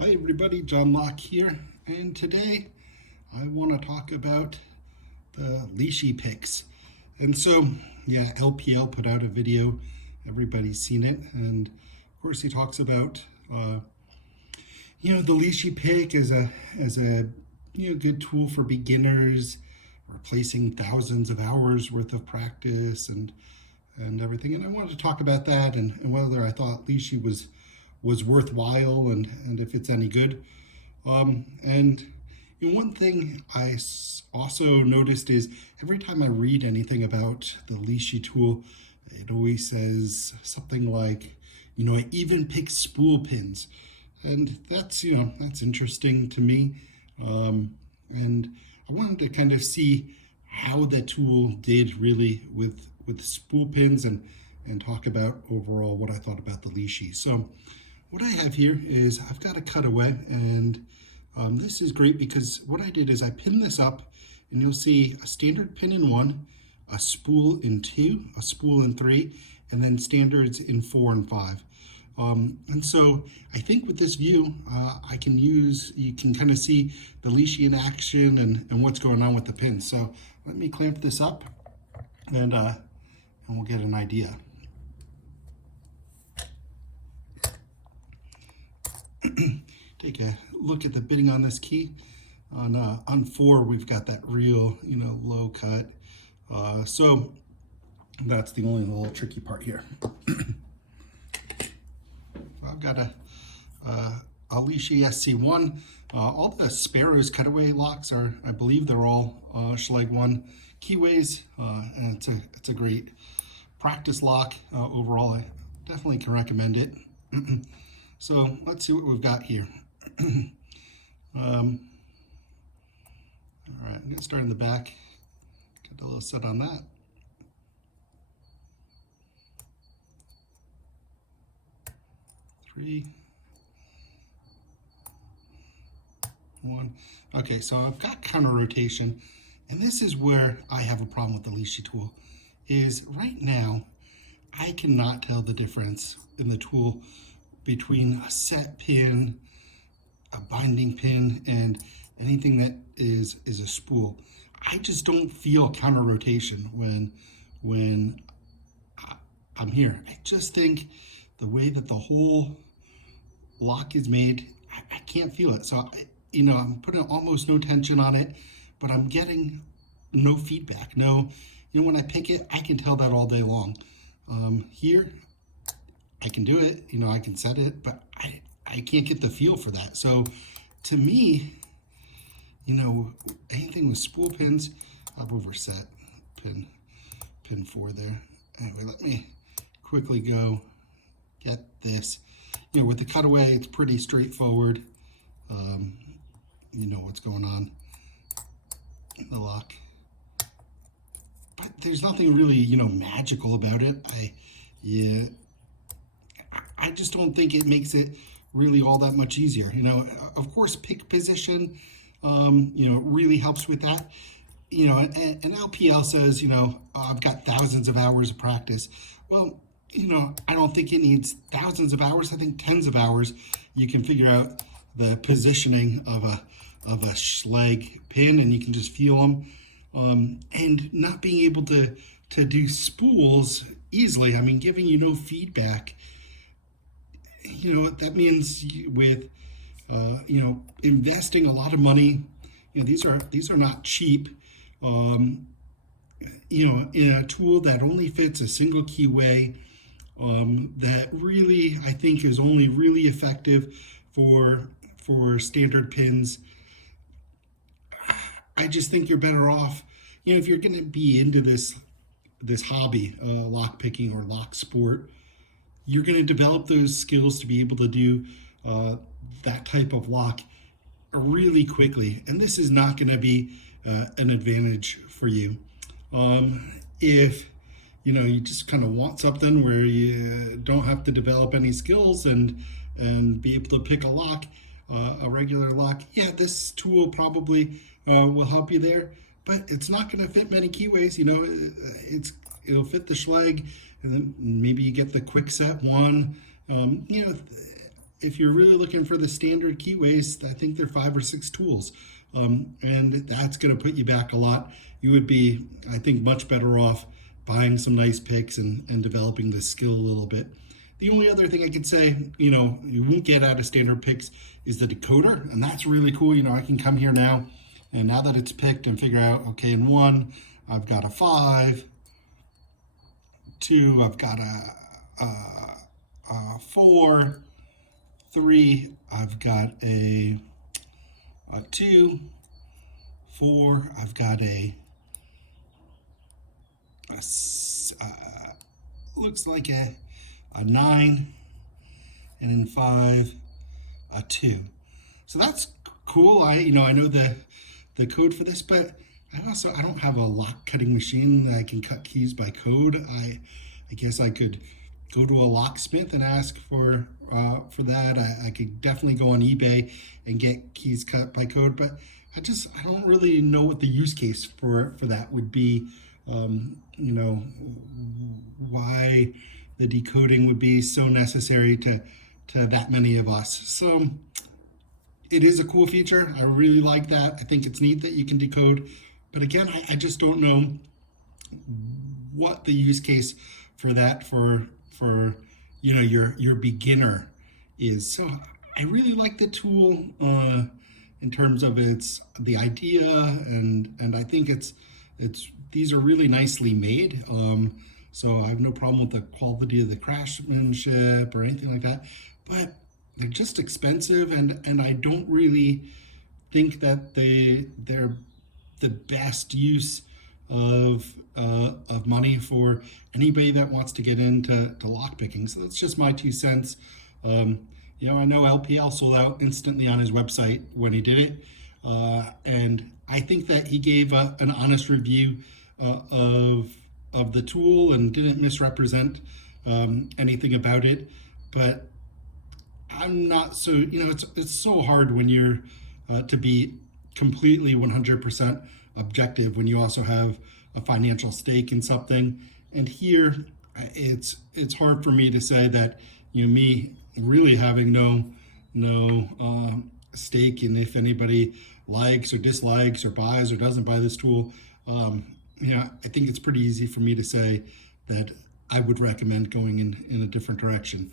Hi everybody, John Locke here, and today I want to talk about the Lishi picks. And so, yeah, LPL put out a video, everybody's seen it, and of course he talks about, the Lishi pick as a good tool for beginners, replacing thousands of hours worth of practice and everything. And I wanted to talk about that and whether I thought Lishi was worthwhile and if it's any good. And one thing I also noticed is every time I read anything about the Lishi tool, it always says something like, I even pick spool pins. And that's interesting to me. And I wanted to kind of see how the tool did really with spool pins and talk about overall what I thought about the Lishi. So what I have here is I've got a cutaway, and this is great because what I did is I pinned this up, and you'll see a standard pin in 1, a spool in 2, a spool in 3, and then standards in 4 and 5. And so I think with this view, you can kind of see the Lishi in action and what's going on with the pins. So let me clamp this up, and we'll get an idea. Take a look at the bitting on this key. On 4, we've got that real, low cut. So that's the only little tricky part here. I've got a Lishi SC1. All the Sparrows Cutaway locks are, I believe they're all Schleg 1 keyways, and it's a great practice lock. Overall, I definitely can recommend it. So let's see what we've got here. All right, I'm gonna start in the back. Get a little set on that. Three, 1. Okay, so I've got counter rotation, and this is where I have a problem with the Lishi tool. Is right now I cannot tell the difference in the tool between a set pin, a binding pin, and anything that is a spool. I just don't feel counter rotation when I'm here. I just think the way that the whole lock is made, I can't feel it. So I'm putting almost no tension on it, but I'm getting no feedback. No, when I pick it, I can tell that all day long. Here, I can do it, I can set it, but I can't get the feel for that. So to me, anything with spool pins, I've overset pin 4 there. Anyway, let me quickly go get this. With the cutaway, it's pretty straightforward. You know what's going on in the lock. But there's nothing really, magical about it. I just don't think it makes it really all that much easier. Of course, pick position, really helps with that. And LPL says, I've got thousands of hours of practice. Well, I don't think it needs thousands of hours. I think tens of hours. You can figure out the positioning of a Schleg pin, and you can just feel them. And not being able to do spools easily, giving you no feedback, that means with, investing a lot of money, these are not cheap, in a tool that only fits a single keyway, that really, I think is only really effective for standard pins. I just think you're better off, if you're going to be into this hobby, lock picking or lock sport, you're going to develop those skills to be able to do that type of lock really quickly. And this is not going to be an advantage for you. If you just kind of want something where you don't have to develop any skills and be able to pick a lock, a regular lock, yeah, this tool probably will help you there, but it's not going to fit many keyways. It'll fit the Schleg, and then maybe you get the quick set one. if you're really looking for the standard keyways, I think there are 5 or 6 tools. And that's going to put you back a lot. You would be, I think, much better off buying some nice picks and developing the skill a little bit. The only other thing I could say, you won't get out of standard picks is the decoder, and that's really cool. I can come here now, and now that it's picked and figure out, okay, in 1, I've got a 5, 2, I've got a 4, 3, I've got a 2, 4, I've got looks like a 9, and in 5, a 2. So that's cool. I know the code for this, but I don't have a lock cutting machine that I can cut keys by code. I guess I could go to a locksmith and ask for that. I could definitely go on eBay and get keys cut by code, but I don't really know what the use case for that would be. Why the decoding would be so necessary to that many of us. So it is a cool feature. I really like that. I think it's neat that you can decode, but again, I just don't know what the use case for that for your beginner is. So I really like the tool in terms of the idea, and I think these are really nicely made. So I have no problem with the quality of the craftsmanship or anything like that, but they're just expensive, and I don't really think that they're the best use of money for anybody that wants to get into lockpicking. So that's just my 2 cents. I know LPL sold out instantly on his website when he did it, and I think that he gave an honest review of the tool and didn't misrepresent anything about it. But I'm not so, it's so hard when you're to be completely 100% objective when you also have a financial stake in something. And here, it's hard for me to say that me really having no stake in if anybody likes or dislikes or buys or doesn't buy this tool. I think it's pretty easy for me to say that I would recommend going in a different direction.